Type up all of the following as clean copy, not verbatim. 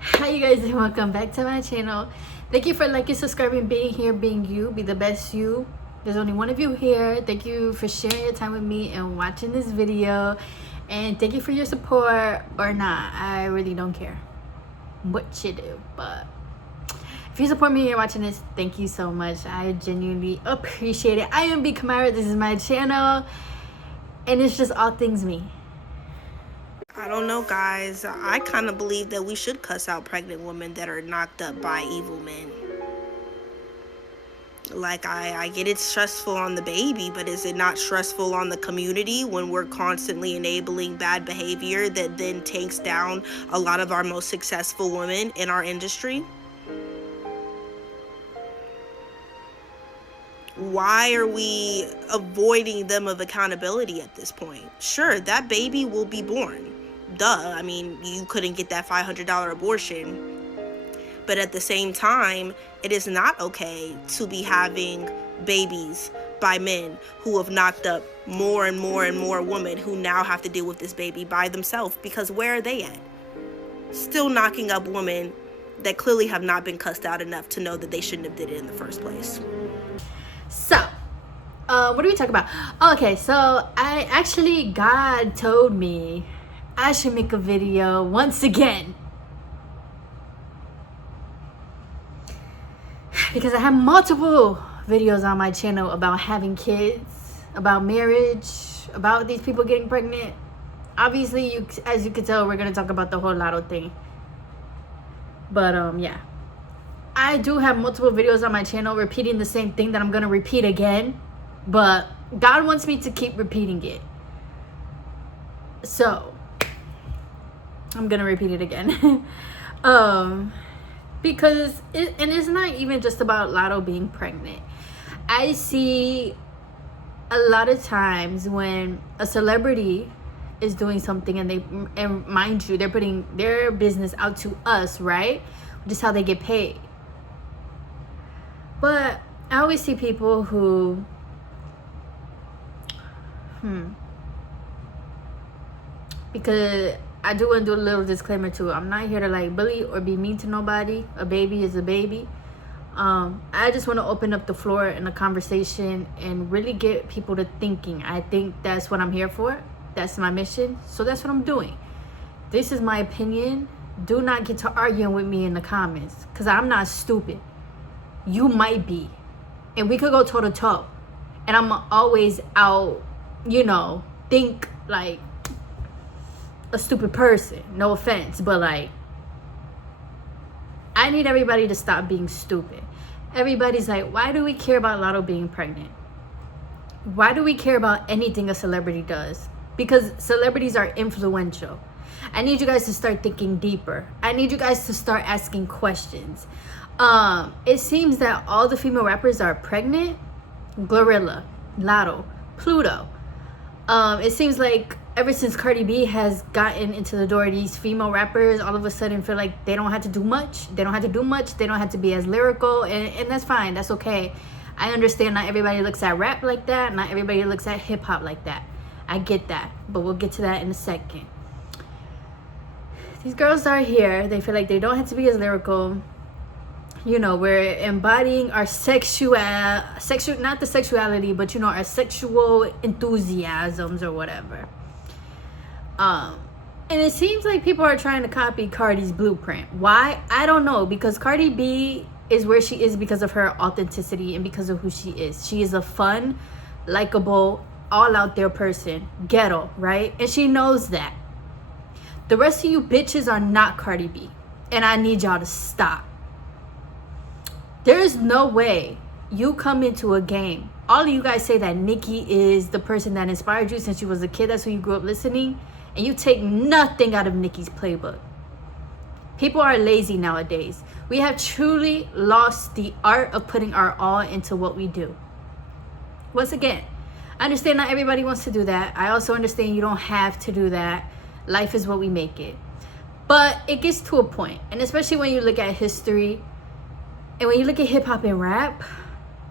Hi you guys, and welcome back to my channel. Thank you for liking, subscribing, being here, being you. Be the best you. There's only one of you here. Thank you for sharing your time with me and watching this video, and thank you for your support or not. I really don't care what you do, but if you support me and you're watching this, thank you so much. I genuinely appreciate it. I am B Kamara. This is my channel, and it's just all things me. I don't know, guys. I kind of believe that we should cuss out pregnant women that are knocked up by evil men. Like, I get it's stressful on the baby, but is it not stressful on the community when we're constantly enabling bad behavior that then takes down a lot of our most successful women in our industry? Why are we avoiding them of accountability at this point? Sure, that baby will be born. Duh. I mean, you couldn't get that $500 abortion. But at the same time, it is not okay to be having babies by men who have knocked up more and more and more women who now have to deal with this baby by themselves, because where are they at? Still knocking up women that clearly have not been cussed out enough to know that they shouldn't have did it in the first place. So, what are we talking about? Okay, so God told me I should make a video once again, because I have multiple videos on my channel about having kids, about marriage, about these people getting pregnant. Obviously, as you can tell, we're gonna talk about the whole latto thing. But yeah, I do have multiple videos on my channel repeating the same thing that I'm gonna repeat again, but God wants me to keep repeating it, so I'm gonna repeat it again. Because it's not even just about latto being pregnant. I see a lot of times when a celebrity is doing something and mind you, they're putting their business out to us, right? Which is how they get paid. But I always see people who because I do want to do a little disclaimer too. I'm not here to like bully or be mean to nobody. A baby is a baby. I just want to open up the floor in a conversation and really get people to thinking. I think that's what I'm here for. That's my mission. So that's what I'm doing. This is my opinion. Do not get to arguing with me in the comments, because I'm not stupid. You might be. And we could go toe to toe. And I'm always out, think like a stupid person. No offense, but like, I need everybody to stop being stupid. Everybody's like, why do we care about latto being pregnant? Why do we care about anything a celebrity does? Because celebrities are influential. I need you guys to start thinking deeper. I need you guys to start asking questions. It seems that all the female rappers are pregnant. Glorilla, Latto, Pluto. It seems like ever since Cardi B has gotten into the door, these female rappers all of a sudden feel like they don't have to do much. They don't have to do much. They don't have to be as lyrical. And that's fine. That's okay. I understand not everybody looks at rap like that. Not everybody looks at hip hop like that. I get that. But we'll get to that in a second. These girls are here. They feel like they don't have to be as lyrical. We're embodying our not the sexuality, but our sexual enthusiasms or whatever. And it seems like people are trying to copy Cardi's blueprint. Why? I don't know, because Cardi B is where she is because of her authenticity and because of who she is. She is a fun, likable, all out there person, ghetto, right? And she knows that. The rest of you bitches are not Cardi B, and I need y'all to stop. There is no way you come into a game. All of you guys say that Nicki is the person that inspired you since you was a kid. That's who you grew up listening. And you take nothing out of Nicki's playbook. People are lazy nowadays. We have truly lost the art of putting our all into what we do. Once again, I understand not everybody wants to do that. I also understand you don't have to do that. Life is what we make it. But it gets to a point, and especially when you look at history, and when you look at hip hop and rap,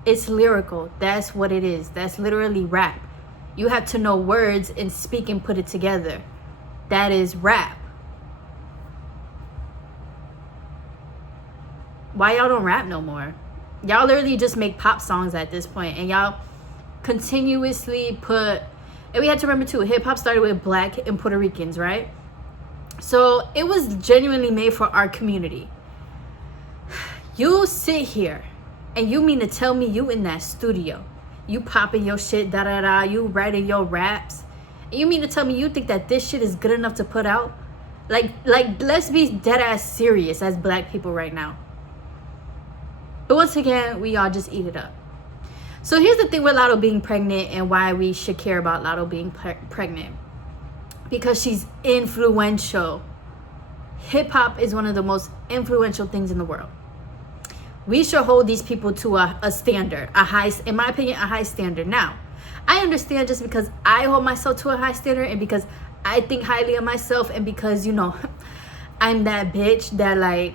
it's lyrical. That's what it is. That's literally rap. You have to know words and speak and put it together. That is rap. Why y'all don't rap no more? Y'all literally just make pop songs at this point, and y'all continuously put, and we have to remember too, hip-hop started with Black and Puerto Ricans, right? So it was genuinely made for our community. You sit here and you mean to tell me you in that studio, you popping your shit, da-da-da, you writing your raps, and you mean to tell me you think that this shit is good enough to put out? Like let's be dead ass serious as Black people right now. But once again, we all just eat it up. So here's the thing with Latto being pregnant and why we should care about Latto being pregnant. Because she's influential. Hip-hop is one of the most influential things in the world. We should hold these people to a standard, in my opinion, a high standard. Now, I understand just because I hold myself to a high standard and because I think highly of myself and because, you know, I'm that bitch that, like,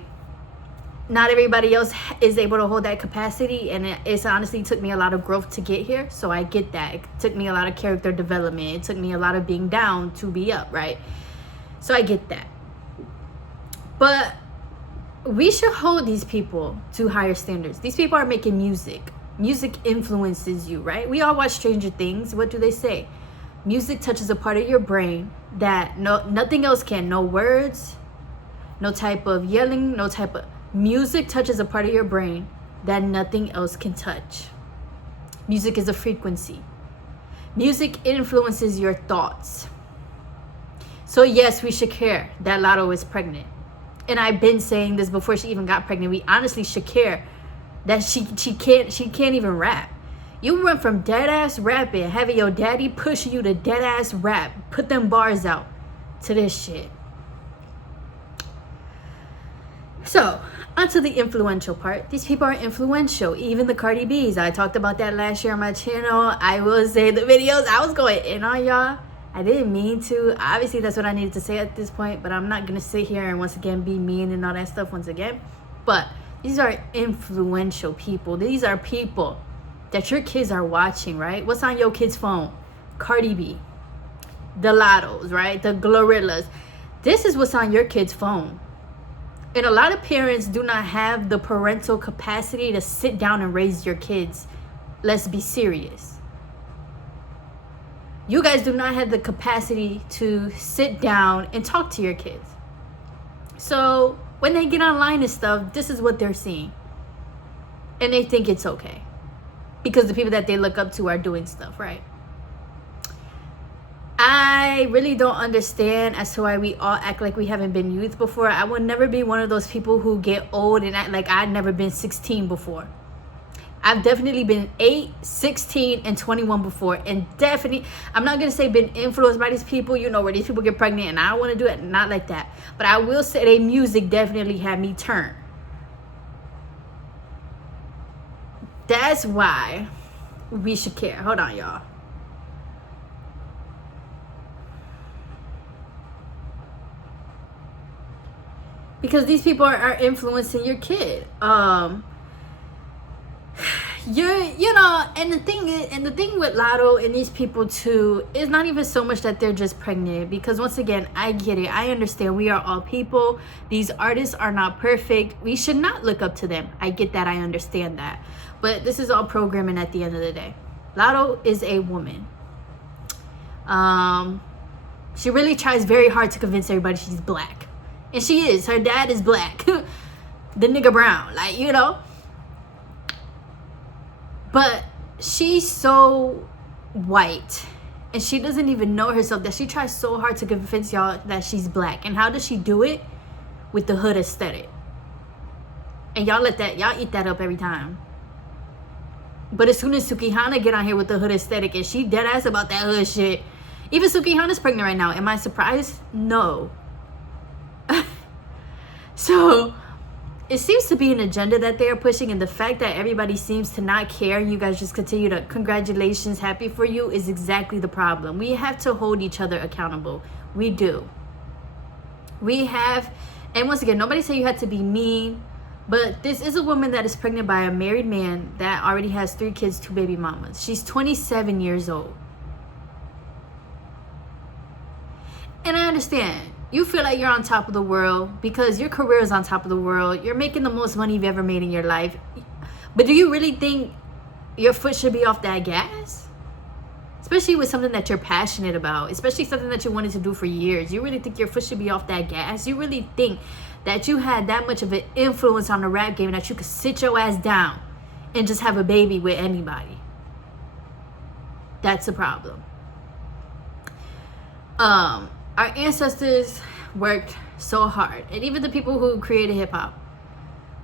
not everybody else is able to hold that capacity, and it's honestly took me a lot of growth to get here. So I get that. It took me a lot of character development. It took me a lot of being down to be up, right? So I get that. But we should hold these people to higher standards. These people are making music. Music influences you, right? We all watch Stranger Things. What do they say? Music touches a part of your brain that nothing else can. No words, no type of yelling, no type of... Music touches a part of your brain that nothing else can touch. Music is a frequency. Music influences your thoughts. So yes, we should care that Latto is pregnant. And I've been saying this before she even got pregnant. We honestly should care that she can't even rap. You went from dead ass rapping, having your daddy pushing you to dead ass rap, put them bars out, to this shit. So, onto the influential part. These people are influential. Even the Cardi B's. I talked about that last year on my channel. I will say the videos, I was going in on y'all. I didn't mean to. Obviously, that's what I needed to say at this point. But I'm not going to sit here and once again be mean and all that stuff once again. But these are influential people. These are people that your kids are watching, right? What's on your kid's phone? Cardi B. The Lattos, right? The Glorillas. This is what's on your kid's phone. And a lot of parents do not have the parental capacity to sit down and raise your kids. Let's be serious. You guys do not have the capacity to sit down and talk to your kids. So when they get online and stuff, this is what they're seeing. And they think it's okay. Because the people that they look up to are doing stuff, right? I really don't understand as to why we all act like we haven't been youth before. I would never be one of those people who get old and act like I'd never been 16 before. I've definitely been 8, 16, and 21 before. And definitely, I'm not going to say been influenced by these people, you know, where these people get pregnant and I don't want to do it. Not like that. But I will say their music definitely had me turn. That's why we should care. Hold on, y'all. Because these people are influencing your kid. You know, and the thing with Latto and these people too is not even so much that they're just pregnant. Because once again, I get it. I understand we are all people. These artists are not perfect. We should not look up to them. I get that. I understand that. But this is all programming at the end of the day. Latto is a woman. She really tries very hard to convince everybody she's Black. And she is. Her dad is Black. The nigga brown. Like, you know. But she's so white. And she doesn't even know herself that she tries so hard to convince y'all that she's Black. And how does she do it? With the hood aesthetic. And y'all eat that up every time. But as soon as Sukihana get on here with the hood aesthetic and she dead ass about that hood shit. Even Sukihana's pregnant right now. Am I surprised? No. So it seems to be an agenda that they are pushing, and the fact that everybody seems to not care and you guys just continue to congratulations, happy for you, is exactly the problem. We have to hold each other accountable. We do. We have, and once again, nobody said you had to be mean, but this is a woman that is pregnant by a married man that already has 3 kids, 2 baby mamas. She's 27 years old. And I understand. You feel like you're on top of the world because your career is on top of the world. You're making the most money you've ever made in your life. But do you really think your foot should be off that gas? Especially with something that you're passionate about, especially something that you wanted to do for years. You really think your foot should be off that gas? You really think that you had that much of an influence on the rap game that you could sit your ass down and just have a baby with anybody? That's a problem. Our ancestors worked so hard, and even the people who created hip-hop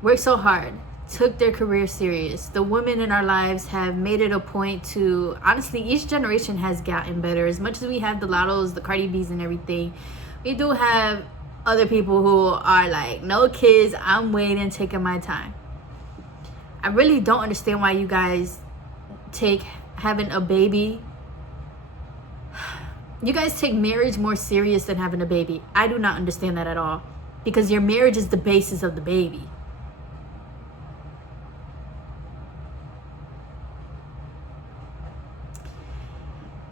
worked so hard, took their career serious. The women in our lives have made it a point to, honestly, each generation has gotten better. As much as we have the Lattos, the Cardi B's and everything, we do have other people who are like, no kids, I'm waiting, taking my time. I really don't understand why you guys take having a baby. You guys take marriage more serious than having a baby. I do not understand that at all, because your marriage is the basis of the baby.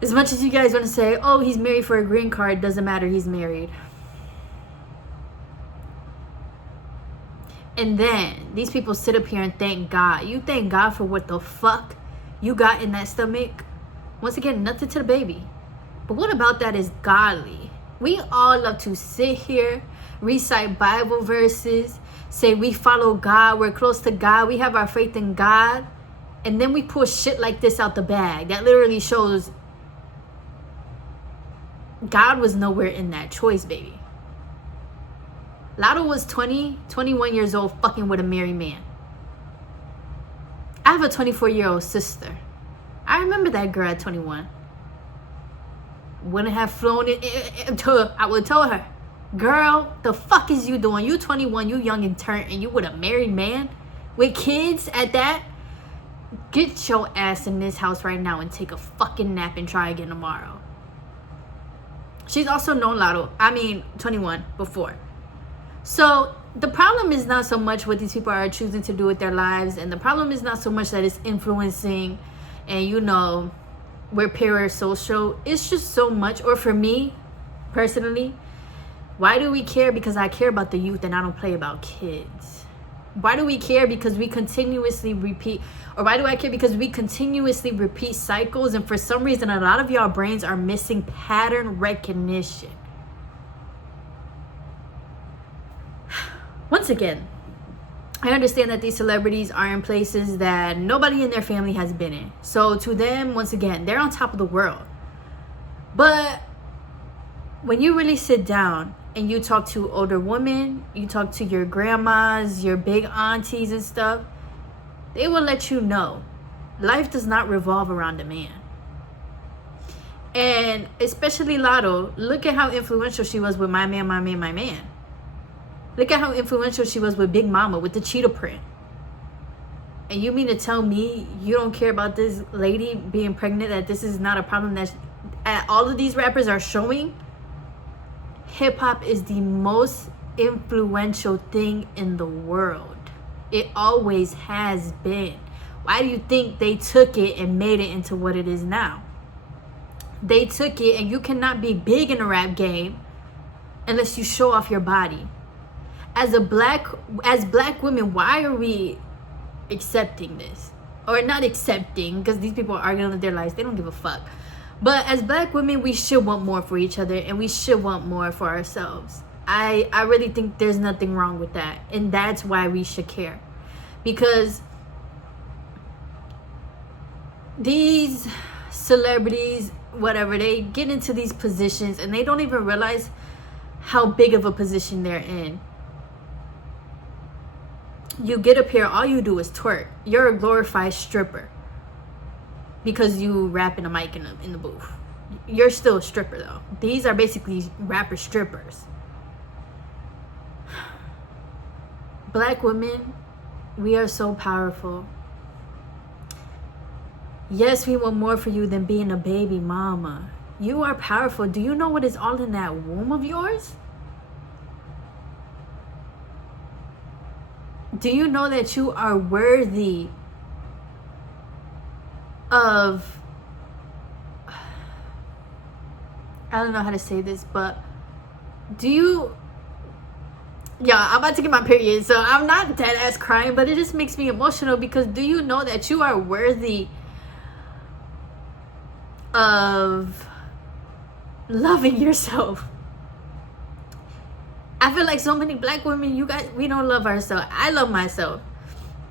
As much as you guys want to say, oh, he's married for a green card, doesn't matter, he's married. And then these people sit up here and thank God. You thank God for what the fuck you got in that stomach? Once again, nothing to the baby. But what about that is godly? We all love to sit here, recite Bible verses, say we follow God, we're close to God, we have our faith in God, and then we pull shit like this out the bag. That literally shows God was nowhere in that choice, baby. Latto was 21 years old, fucking with a married man. I have a 24-year-old sister. I remember that girl at 21. Wouldn't have flown it. I would tell her, girl, the fuck is you doing? You 21, you young and turned, and you with a married man with kids at that? Get your ass in this house right now and take a fucking nap and try again tomorrow. She's also known Latto, 21 before. So the problem is not so much what these people are choosing to do with their lives, and the problem is not so much that it's influencing and we're parasocial. It's just so much, or for me personally, why do we care? Because I care about the youth and I don't play about kids. Why do we care? Because we continuously repeat, or why do I care? Because we continuously repeat cycles, and for some reason a lot of y'all brains are missing pattern recognition. Once again, I understand that these celebrities are in places that nobody in their family has been in. So to them, once again, they're on top of the world. But when you really sit down and you talk to older women, you talk to your grandmas, your big aunties and stuff, they will let you know life does not revolve around a man. And especially Latto, look at how influential she was with my man, my man, my man. Look at how influential she was with Big Mama, with the cheetah print. And you mean to tell me you don't care about this lady being pregnant, that this is not a problem that all of these rappers are showing? Hip-hop is the most influential thing in the world. It always has been. Why do you think they took it and made it into what it is now? They took it, and you cannot be big in the rap game unless you show off your body. As black women, why are we accepting this? Or not accepting, because these people are arguing with their lives. They don't give a fuck. But as black women, we should want more for each other, and we should want more for ourselves. I really think there's nothing wrong with that. And that's why we should care. Because these celebrities, whatever, they get into these positions and they don't even realize how big of a position they're in. You get up here, all you do is twerk. You're a glorified stripper because you rap in a mic in the booth. You're still a stripper though. These are basically rapper strippers. Black women, we are so powerful. Yes, we want more for you than being a baby mama. You are powerful. Do you know what is all in that womb of yours? Do you know that you are worthy of, I don't know how to say this, but Do you... Yeah, I'm about to get my period, so I'm not dead ass crying, but it just makes me emotional because do you know that you are worthy of loving yourself? I feel like so many black women, we don't love ourselves. I love myself.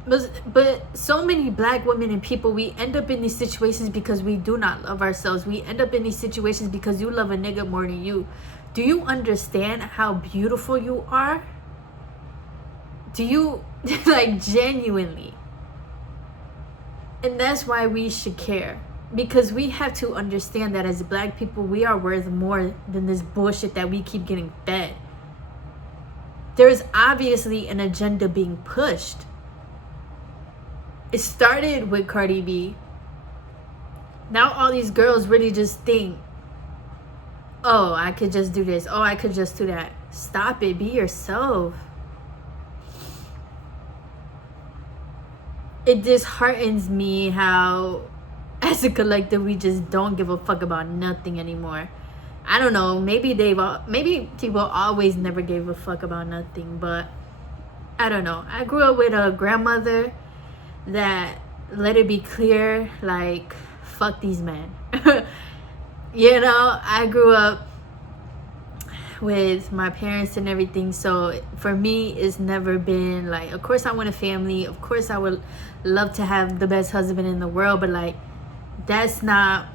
But so many black women and people, we end up in these situations because we do not love ourselves. We end up in these situations because you love a nigga more than you. Do you understand how beautiful you are? Do you, like, genuinely? And that's why we should care. Because we have to understand that as black people, we are worth more than this bullshit that we keep getting fed. There's obviously an agenda being pushed. It started with Cardi B. Now all these girls really just think, oh, I could just do this. Oh, I could just do that. Stop it. Be yourself. It disheartens me how, as a collective, we just don't give a fuck about nothing anymore. I don't know. Maybe people always never gave a fuck about nothing, but I don't know. I grew up with a grandmother that let it be clear, like, fuck these men. You know, I grew up with my parents and everything, so for me it's never been like, of course I want a family, of course I would love to have the best husband in the world, but like, that's not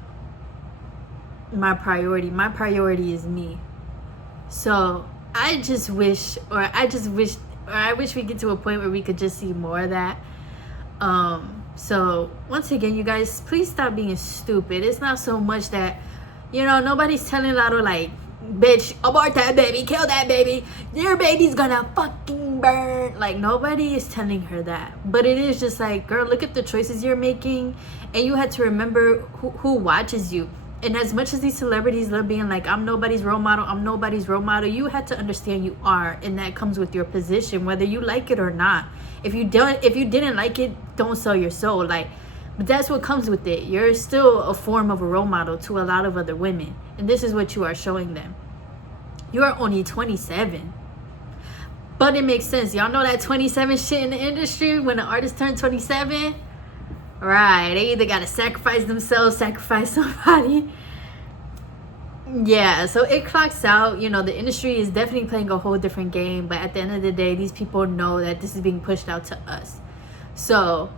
my priority. My priority is me. So I wish we get to a point where we could just see more of that. So once again, you guys, please stop being stupid. It's not so much that, you know, nobody's telling Latto like, bitch, abort that baby, kill that baby, your baby's gonna fucking burn. Like, nobody is telling her that, but it is just like, girl, look at the choices you're making, and you had to remember who watches you. And as much as these celebrities love being like, I'm nobody's role model, you had to understand you are, and that comes with your position, whether you like it or not. If you didn't like it, don't sell your soul. Like, but that's what comes with it. You're still a form of a role model to a lot of other women, and this is what you are showing them. You are only 27, but it makes sense. Y'all know that 27 shit in the industry. When an artist turns 27, right, they either gotta sacrifice themselves, sacrifice somebody. Yeah, so it clocks out. You know, the industry is definitely playing a whole different game, but at the end of the day, these people know that this is being pushed out to us. So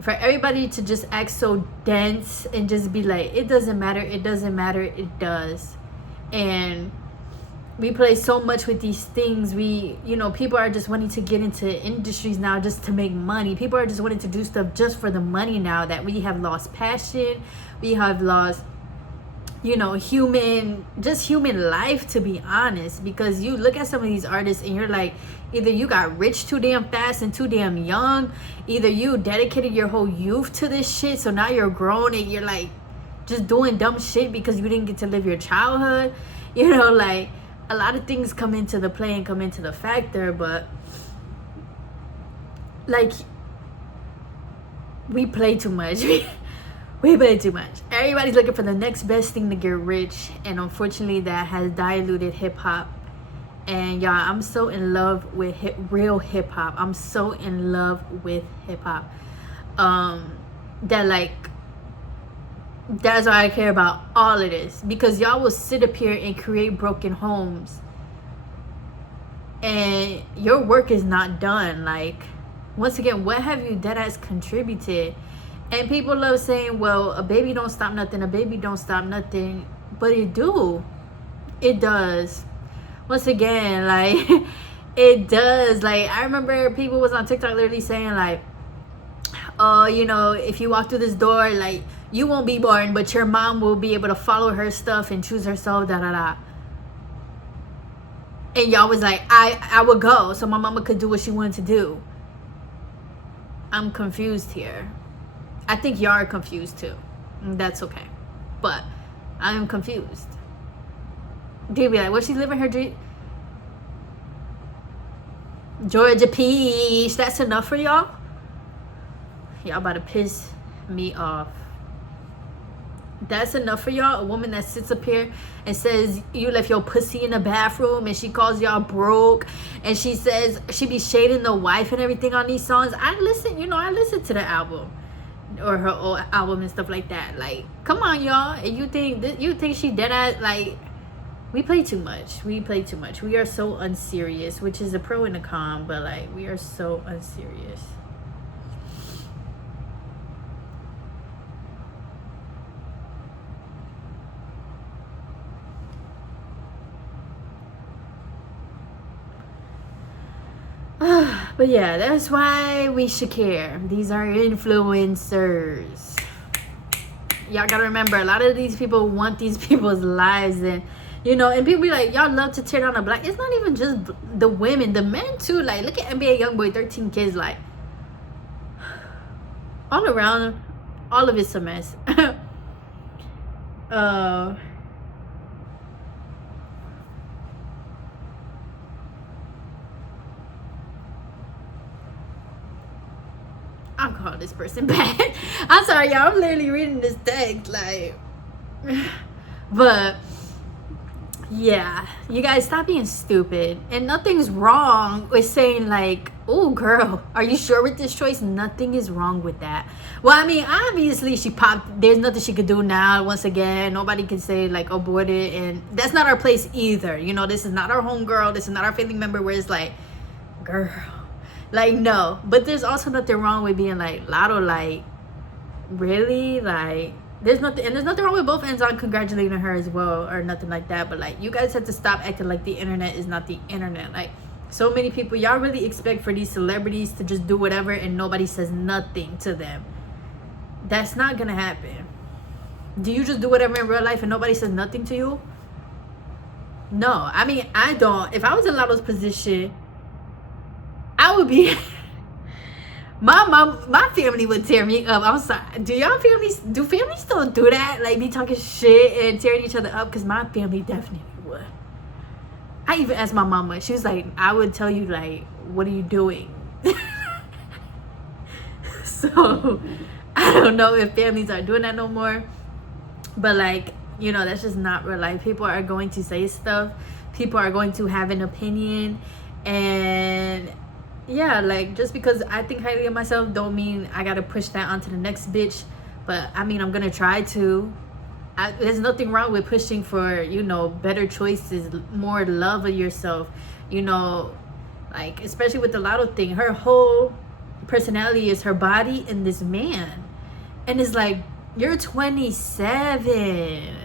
for everybody to just act so dense and just be like, it doesn't matter, it does. And we play so much with these things. People are just wanting to get into industries now just to make money. People are just wanting to do stuff just for the money now, that we have lost passion. We have lost, human life, to be honest. Because you look at some of these artists and you're like, either you got rich too damn fast and too damn young, either you dedicated your whole youth to this shit, so now you're grown and you're like just doing dumb shit because you didn't get to live your childhood. Like, a lot of things come into the play and come into the factor, but like, we play too much. We play too much. Everybody's looking for the next best thing to get rich, and unfortunately that has diluted hip-hop. And y'all, I'm so in love with real hip-hop. I'm so in love with hip-hop that, like, that's why I care about all of this, because y'all will sit up here and create broken homes and your work is not done. Like, once again, what have you deadass contributed? And people love saying, well, a baby don't stop nothing, but it does. Once again, like, it does. Like, I remember people was on TikTok literally saying like, oh, if you walk through this door, like, you won't be born, but your mom will be able to follow her stuff and choose herself, da. And y'all was like, I would go so my mama could do what she wanted to do. I'm confused here. I think y'all are confused too. That's okay. But I'm confused. They'd be like, was she living her dream? Georgia Peach, that's enough for y'all? Y'all about to piss me off. That's enough for y'all? A woman that sits up here and says you left your pussy in the bathroom, and she calls y'all broke, and she says she be shading the wife and everything on these songs. I listen to the album or her old album and stuff like that. Like, come on, y'all. And you think she dead ass? Like, we play too much. We are so unserious, which is a pro and a con, but like, we are so unserious. But yeah, that's why we should care. These are influencers. Y'all gotta remember, a lot of these people want these people's lives, and and people be like, y'all love to tear down a black. It's not even just the women, the men too. Like, look at NBA YoungBoy, 13 kids. Like, all around, all of it's a mess. I'll call this person back. I'm sorry, y'all. I'm literally reading this text, like, but yeah, you guys stop being stupid. And nothing's wrong with saying like, oh girl, are you sure with this choice? Nothing is wrong with that. Well, I mean, obviously she popped. There's nothing she could do now. Once again, nobody can say like abort it, and that's not our place either. This is not our homegirl. This is not our family member where it's like, girl, like, no. But there's also nothing wrong with being like, Latto, like, really? Like, there's nothing wrong with both ends on congratulating her as well, or nothing like that. But like, you guys have to stop acting like the internet is not the internet. Like, so many people, y'all really expect for these celebrities to just do whatever and nobody says nothing to them. That's not gonna happen. Do you just do whatever in real life and nobody says nothing to you? No. I mean, I don't. If I was in Latto's position, I would be my family would tear me up. I'm sorry. Do families still do that? Like, be talking shit and tearing each other up? Because my family definitely would. I even asked my mama. She was like, I would tell you, like, what are you doing? So I don't know if families are doing that no more. But like, that's just not real life. People are going to say stuff. People are going to have an opinion. And yeah, like, just because I think highly of myself don't mean I gotta push that onto the next bitch. But I mean, I'm gonna try to. There's nothing wrong with pushing for, better choices, more love of yourself, like, especially with the Latto thing. Her whole personality is her body and this man. And it's like, you're 27.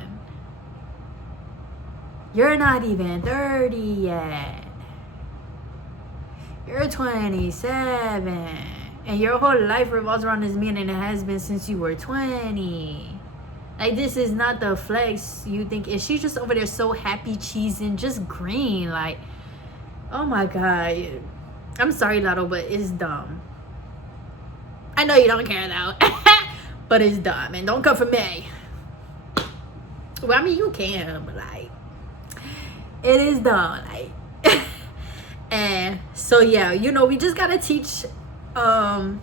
You're not even 30 yet. You're 27, and your whole life revolves around this man, and it has been since you were 20. Like, this is not the flex you think. Is she just over there so happy cheesing, just green? Like, oh my god. I'm sorry, Latto, but it's dumb. I know you don't care though, but it's dumb, and don't come for me. Well, I mean, you can, but like, it is dumb, like. And so yeah, we just gotta teach the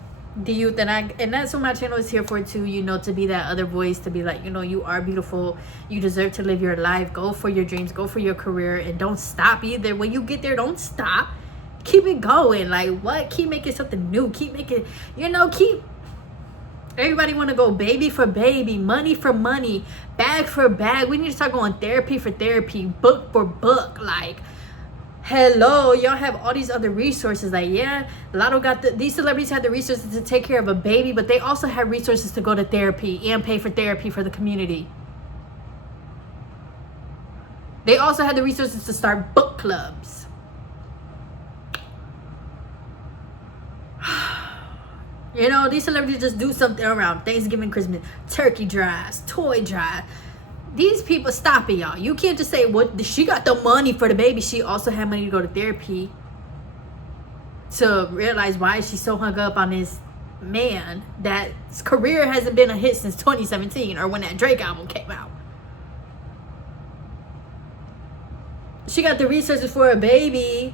youth, and that's what my channel is here for too, to be that other voice, to be like, you are beautiful, you deserve to live your life, go for your dreams, go for your career, and don't stop either. When you get there, don't stop, keep it going. Like, what? Keep making something new, keep making, keep. Everybody want to go baby for baby, money for money, bag for bag. We need to start going therapy for therapy, book for book. Like, hello, y'all have all these other resources. Like, yeah, Latto got these celebrities had the resources to take care of a baby, but they also have resources to go to therapy and pay for therapy for the community. They also had the resources to start book clubs. These celebrities just do something around Thanksgiving, Christmas, turkey drives, toy drive. These people, stop it, y'all. You can't just say, what, she got the money for the baby. She also had money to go to therapy, to realize why she's so hung up on this man that's career hasn't been a hit since 2017, or when that Drake album came out. She got the resources for a baby.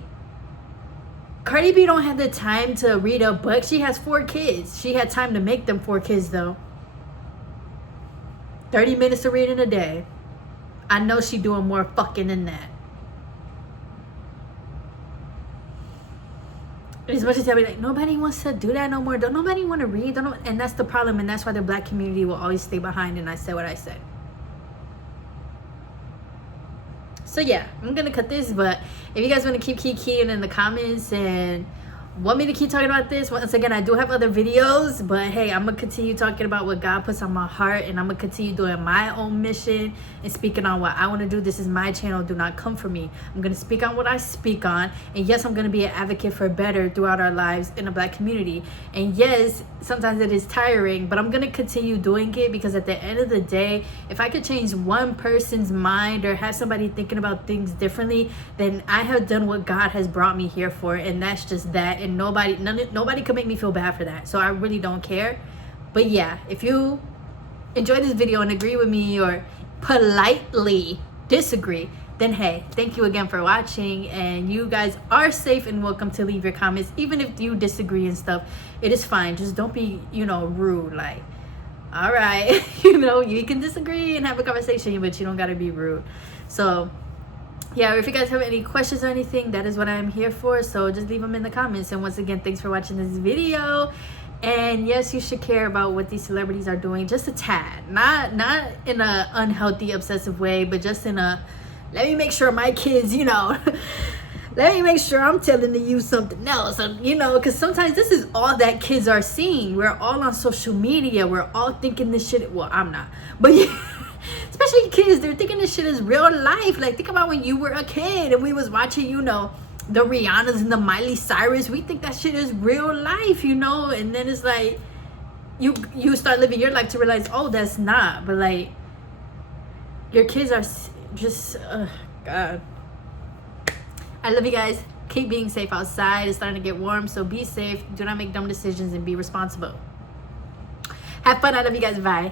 Cardi B don't have the time to read a book. She has 4 kids. She had time to make them 4 kids though. 30 minutes of reading a day. I know she doing more fucking than that. As much as I be like, nobody wants to do that no more. Don't nobody want to read. And that's the problem. And that's why the black community will always stay behind. And I said what I said. So yeah, I'm gonna cut this. But if you guys want to keep keying in the comments and want me to keep talking about this, once again, I do have other videos, but hey, I'm gonna continue talking about what God puts on my heart, and I'm gonna continue doing my own mission and speaking on what I want to do. This is my channel. Do not come for me. I'm gonna speak on what I speak on, and yes, I'm gonna be an advocate for better throughout our lives in the black community. And yes, sometimes it is tiring, but I'm gonna continue doing it, because at the end of the day, if I could change one person's mind or have somebody thinking about things differently, then I have done what God has brought me here for, and that's just that. And nobody can make me feel bad for that, so I really don't care. But yeah, if you enjoyed this video and agree with me or politely disagree, then hey, thank you again for watching, and you guys are safe and welcome to leave your comments. Even if you disagree and stuff, it is fine. Just don't be, rude. Like, all right, you can disagree and have a conversation, but you don't gotta be rude. So yeah, if you guys have any questions or anything, that is what I'm here for. So just leave them in the comments. And once again, thanks for watching this video. And yes, you should care about what these celebrities are doing, just a tad. Not in a unhealthy, obsessive way, but just in a, let me make sure my kids, let me make sure I'm telling you something else. Because sometimes this is all that kids are seeing. We're all on social media. We're all thinking this shit. Well, I'm not. But yeah. Especially kids, they're thinking this shit is real life. Like, think about when you were a kid and we was watching, the Rihannas and the Miley Cyrus. We think that shit is real life, and then it's like you start living your life to realize, oh, that's not. But like, your kids are just, God. I love you guys. Keep being safe outside. It's starting to get warm, so be safe. Do not make dumb decisions and be responsible. Have fun. I love you guys. Bye.